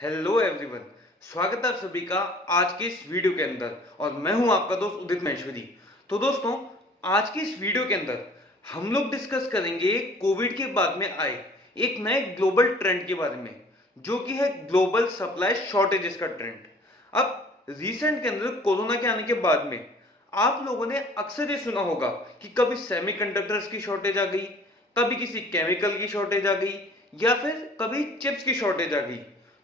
Hello everyone. स्वागत है आप सभी का आज के इस वीडियो के अंदर और मैं हूं आपका दोस्त उदित महेश्वरी। तो दोस्तों, आज की इस वीडियो के अंदर हम लोग डिस्कस करेंगे कोविड के बाद में आए एक नए ग्लोबल ट्रेंड के बारे में, जो कि है ग्लोबल सप्लाई शॉर्टेजेस का ट्रेंड। अब रिसेंट के अंदर कोरोना के आने के बाद में आप लोगों ने अक्सर ये सुना होगा कि कभी सेमीकंडक्टर्स की शॉर्टेज आ गई, कभी किसी केमिकल की शॉर्टेज आ गई, या फिर कभी चिप्स की शॉर्टेज आ गई।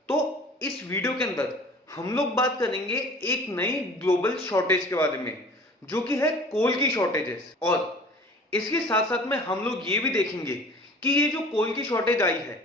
तो इस वीडियो के अंदर हम लोग बात करेंगे एक नई ग्लोबल शॉर्टेज के बारे में, जो कि है कोल की शॉर्टेजेस। और इसके साथ साथ में हम लोग ये भी देखेंगे कि ये जो कोल की शॉर्टेज आई है,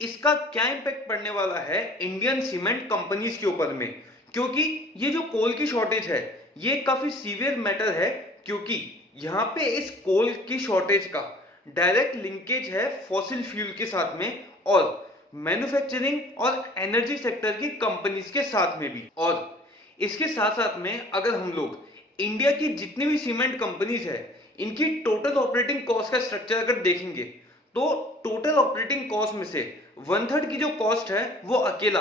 इसका क्या इंपैक्ट पड़ने वाला है इंडियन सीमेंट कंपनीज के ऊपर में। क्योंकि ये जो कोल की शॉर्टेज है, ये काफी सीवियर मैटर है, क्योंकि यहाँ पे इस कोल की शॉर्टेज का डायरेक्ट लिंकेज है फॉसिल फ्यूल के साथ में, और मैन्युफैक्चरिंग और एनर्जी सेक्टर की कंपनीज के साथ में भी। और इसके साथ साथ में अगर हम लोग इंडिया की जितनी भी सीमेंट कंपनीज है, इनकी टोटल ऑपरेटिंग कॉस्ट का स्ट्रक्चर अगर देखेंगे, तो टोटल ऑपरेटिंग कॉस्ट में से 1/3 की जो कॉस्ट है वो अकेला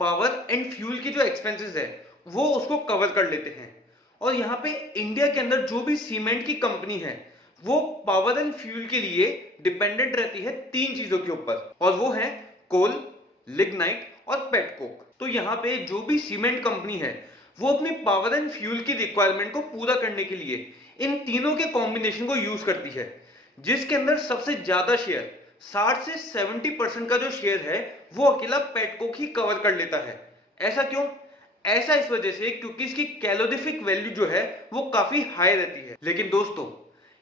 पावर एंड फ्यूल की जो एक्सपेंसेस है वो उसको कवर कर लेते हैं। और यहाँ पे इंडिया के अंदर जो भी सीमेंट की कंपनी है, वो पावर एंड फ्यूल के लिए डिपेंडेंट रहती है 3 चीजों के ऊपर, और वो है कोल, लिग्नाइट और पेटकोक। तो यहाँ पे जो भी सीमेंट कंपनी है, वो अपनी पावर एंड फ्यूल की रिक्वायरमेंट को पूरा करने के लिए इन तीनों के कॉम्बिनेशन को यूज करती है, जिसके अंदर सबसे ज्यादा शेयर 60 से 70% का जो शेयर है वो अकेला पेटकोक ही कवर कर लेता है। ऐसा क्यों? ऐसा इस वजह से क्योंकि इसकी कैलोरीफिक वैल्यू जो है वो काफी हाई रहती है। लेकिन दोस्तों,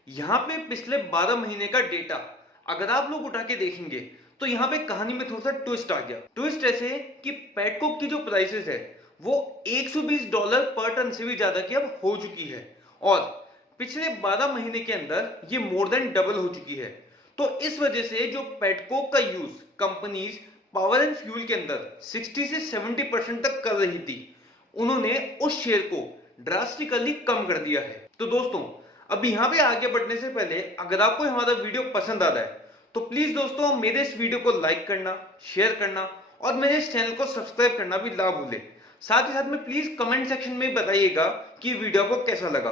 यहाँ पे पिछले 12 महीने का डेटा अगर आप लोग उठा के देखेंगे, तो यहाँ पे कहानी में थोड़ा सा ट्विस्ट आ गया। ट्विस्ट ऐसे कि पेटकोक की जो प्राइसेस है वो $120 पर टन से भी ज्यादा की अब हो चुकी है, और पिछले 12 महीने के अंदर ये मोर देन डबल हो चुकी है। तो इस वजह से जो पेटकोक का use companies power and fuel के अंदर 60 से 70% तक कर रही थी, उन्होंने उस शेयर को ड्रास्टिकली कम कर दिया है। तो दोस्तों, अब यहाँ पे आगे बढ़ने से पहले अगर आपको हमारा वीडियो पसंद आता है, तो प्लीज दोस्तों मेरे इस वीडियो को लाइक करना, शेयर करना और मेरे इस चैनल को सब्सक्राइब करना भी ना भूलें। साथ ही साथ में प्लीज कमेंट सेक्शन में बताइएगा कि वीडियो को कैसा लगा।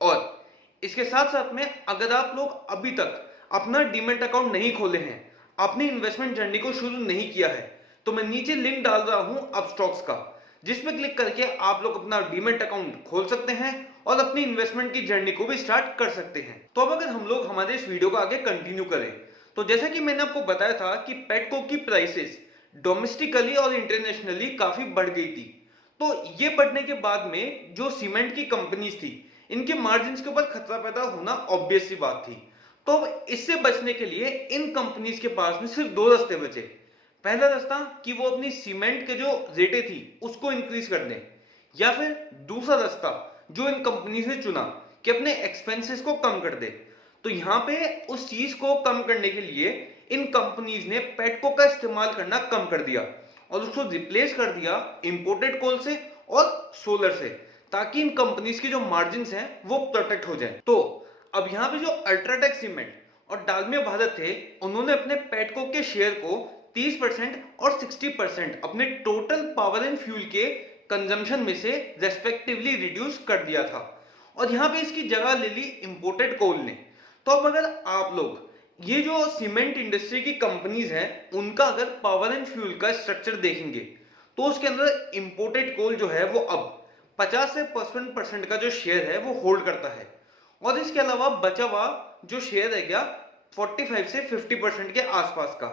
और इसके साथ साथ में अगर आप लोग अभी तक अपना डीमैट अकाउंट नहीं खोले हैं, अपनी इन्वेस्टमेंट जर्नी को शुरू नहीं किया है, तो मैं नीचे लिंक डाल रहा हूं अपस्टॉक्स का, जिसमें क्लिक करके आप लोग अपना डीमैट अकाउंट खोल सकते हैं और अपनी इन्वेस्टमेंट की जर्नी को भी स्टार्ट कर सकते हैं। तो अब अगर हम लोग हमारे इस वीडियो को आगे कंटिन्यू करें, तो जैसा कि मैंने आपको बताया था कि पेटकोक की प्राइसेस डोमेस्टिकली और इंटरनेशनली काफी बढ़ गई थी। तो ये बढ़ने के बाद में जो सीमेंट की कंपनीज थी, इनके मार्जिन के ऊपर खतरा पैदा होना ऑब्वियस सी बात थी। तो अब इससे बचने के लिए इन कंपनीज के पास में सिर्फ 2 रास्ते बचे। पहला रास्ता कि वो अपनी सीमेंट के जो रेटें थी उसको इंक्रीज कर दें, या फिर दूसरा रास्ता जो इन कंपनीज ने चुना कि अपने एक्सपेंसेस को कम कर दे। तो यहाँ पे उस चीज को कम करने के लिए इन कंपनीज ने पेटकोक का इस्तेमाल करना कम कर दिया और उसको रिप्लेस कर दिया इंपोर्टेड कोल से और सोलर से, ताकि इन कंपनीज के जो मार्जिन हैं वो प्रोटेक्ट हो जाए। तो अब यहाँ पे जो अल्ट्राटेक सीमेंट और डालमिया भारत थे, उन्होंने अपने पेटकोक के शेयर को 30% और 60% अपने टोटल पावर एंड फ्यूल के कंजम्पशन में से रेस्पेक्टिवली रिड्यूस कर दिया था, और यहाँ पे इसकी जगह ले ली इंपोर्टेड कोल ने। तो अब अगर आप लोग ये जो सीमेंट इंडस्ट्री की कंपनीज हैं, उनका अगर पावर एंड फ्यूल का स्ट्रक्चर देखेंगे, तो उसके अंदर इंपोर्टेड कोल जो है वो अब 50 से 55% का जो शेयर है वो होल्ड करता है, और इसके अलावा बचा हुआ जो शेयर है गया 45 से 50% के आसपास का,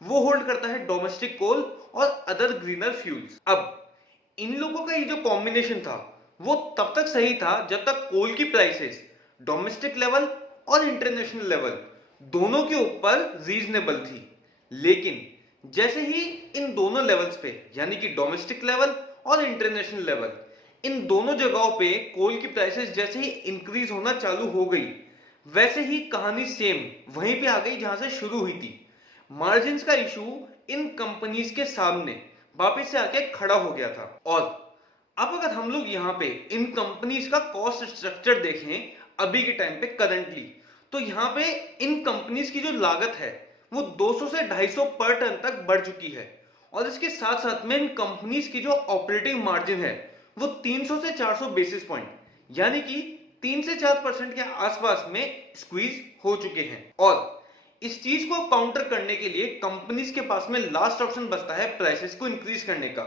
वो होल्ड करता है डोमेस्टिक कोल और अदर ग्रीनर फ्यूल्स। अब इन लोगों का ये जो कॉम्बिनेशन था वो तब तक सही था जब तक कोल की प्राइसेस डोमेस्टिक लेवल और इंटरनेशनल लेवल दोनों के ऊपर रीजनेबल थी। लेकिन जैसे ही इन दोनों लेवल्स पे, यानी कि डोमेस्टिक लेवल और इंटरनेशनल लेवल, इन दोनों जगहों पे कोल की प्राइसेस जैसे ही इंक्रीज होना चालू हो गई, वैसे ही कहानी सेम वहीं पे आ गई जहां से शुरू हुई थी। मार्जिन्स का इशू इन कंपनीज के सामने वापस से आके खड़ा हो गया था। और अब अगर हम लोग यहाँ पे इन कंपनीज का कॉस्ट स्ट्रक्चर देखें अभी के टाइम पे करंटली, तो यहाँ पे इन कंपनीज की जो लागत है वो 200 से 250 पर टन तक बढ़ चुकी है, और इसके साथ साथ में इन कंपनीज की जो ऑपरेटिंग मार्जिन है वो 300 से 400 बेसिस पॉइंट यानी कि 3 से 4% के आसपास में स्क्वीज हो चुके हैं। और इस चीज को काउंटर करने के लिए कंपनीज के पास में लास्ट ऑप्शन बचता है प्राइसेस को इंक्रीज करने का,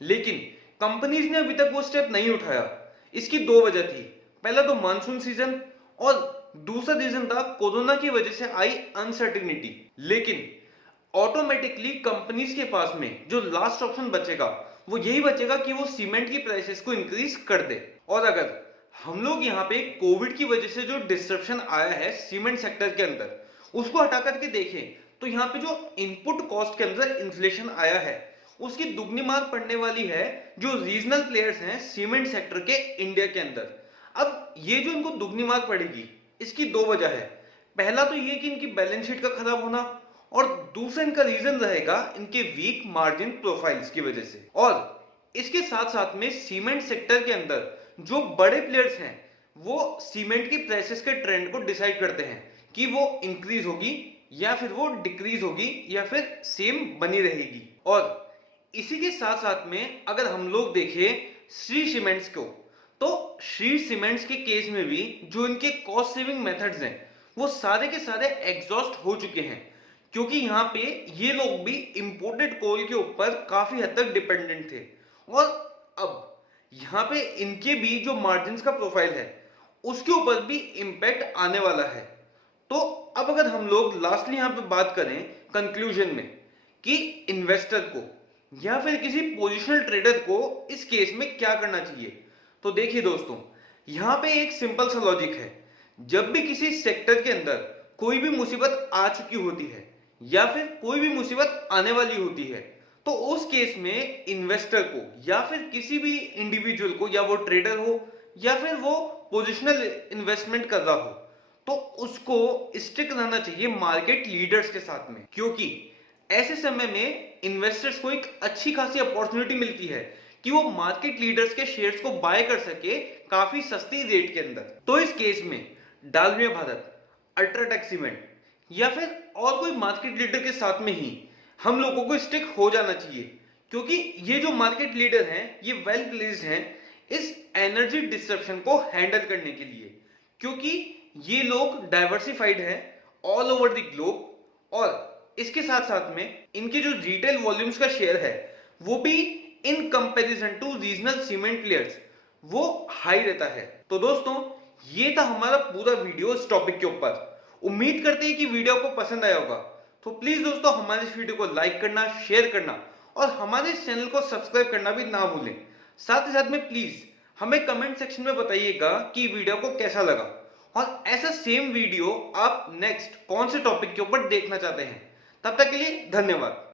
लेकिन कंपनीज ने अभी तक वो स्टेप नहीं उठाया। इसकी दो वजह थी, पहला तो मानसून सीजन और दूसरा रीजन था कोरोना की वजह से आई अनसर्टिनिटी। लेकिन ऑटोमेटिकली कंपनीज के पास में जो लास्ट ऑप्शन बचेगा वो यही बचेगा कि वो सीमेंट की प्राइसेस को इंक्रीज कर दे। और अगर हम लोग यहाँ पे कोविड की वजह से जो डिस्ट्रप्शन आया है सीमेंट सेक्टर के अंदर उसको हटा करके देखें तो यहाँ पे जो इनपुट कॉस्ट के अंदर इन्फ्लेशन आया है उसकी दुगनी मार पड़ने वाली है जो रीजनल प्लेयर्स हैं सीमेंट सेक्टर के इंडिया के अंदर। अब ये जो इनको दुगनी मार पड़ेगी इसकी दो वजह है, पहला तो ये कि इनकी बैलेंस शीट का खराब होना और दूसरा इनका रीजन रहेगा इनके वीक मार्जिन प्रोफाइल्स की वजह से। और इसके साथ साथ में सीमेंट सेक्टर के अंदर जो बड़े प्लेयर्स हैं वो सीमेंट की प्राइसेस के ट्रेंड को डिसाइड करते हैं कि वो इंक्रीज होगी या फिर वो डिक्रीज होगी या फिर सेम बनी रहेगी। और इसी के साथ साथ में अगर हम लोग देखें श्री सीमेंट्स को तो श्री सीमेंट्स के केस में भी जो इनके कॉस्ट सेविंग मेथड्स हैं वो सारे के सारे एग्जॉस्ट हो चुके हैं, क्योंकि यहाँ पे ये लोग भी इंपोर्टेड कोल के ऊपर काफी हद तक डिपेंडेंट थे। और अब यहाँ पे इनके भी जो मार्जिन का प्रोफाइल है उसके ऊपर भी इंपैक्ट आने वाला है। तो अब अगर हम लोग लास्टली यहाँ पे बात करें कंक्लूजन में कि इन्वेस्टर को या फिर किसी पोजिशनल ट्रेडर को इस केस में क्या करना चाहिए, तो देखिए दोस्तों यहाँ पे एक सिंपल सा लॉजिक है, जब भी किसी सेक्टर के अंदर कोई भी मुसीबत आ चुकी होती है या फिर कोई भी मुसीबत आने वाली होती है तो उस केस में इन्वेस्टर को या फिर किसी भी इंडिविजुअल को या वो ट्रेडर हो या फिर वो पोजिशनल इन्वेस्टमेंट कर रहा हो तो उसको स्टिक रहना चाहिए मार्केट लीडर्स के साथ में, क्योंकि ऐसे समय में इन्वेस्टर्स को एक अच्छी खासी अपॉर्चुनिटी मिलती है कि वो मार्केट लीडर्स के शेयर्स को बाय कर सके काफी सस्ती रेट के अंदर। तो इस केस में डालमिया भारत, अल्ट्राटेक सीमेंट या फिर और कोई मार्केट लीडर के साथ में ही हम लोगों को स्टिक हो जाना चाहिए, क्योंकि ये जो मार्केट लीडर हैं ये वेल प्लेस्ड हैं इस एनर्जी डिस्ट्रप्शन को हैंडल करने के लिए, क्योंकि ये लोग डाइवर्सिफाइड हैं ऑल ओवर द ग्लोब। और इसके साथ साथ में इनके जो रिटेल वॉल्यूम्स का शेयर है वो भी in comparison to regional cement players वो हाई रहता है। तो दोस्तों ये था हमारा पूरा वीडियो इस टॉपिक के ऊपर। उम्मीद करते हैं कि वीडियो आपको पसंद आया होगा, तो प्लीज दोस्तों हमारे इस वीडियो को लाइक करना, शेयर करना और हमारे इस चैनल को सब्सक्राइब करना भी ना भूलें। साथ ही साथ में प्लीज हमें कमेंट सेक्शन में बताइएगा कि वीडियो को कैसा लगा और ऐसा सेम वीडियो आप नेक्स्ट कौन से टॉपिक के ऊपर देखना चाहते हैं। तब तक के लिए धन्यवाद।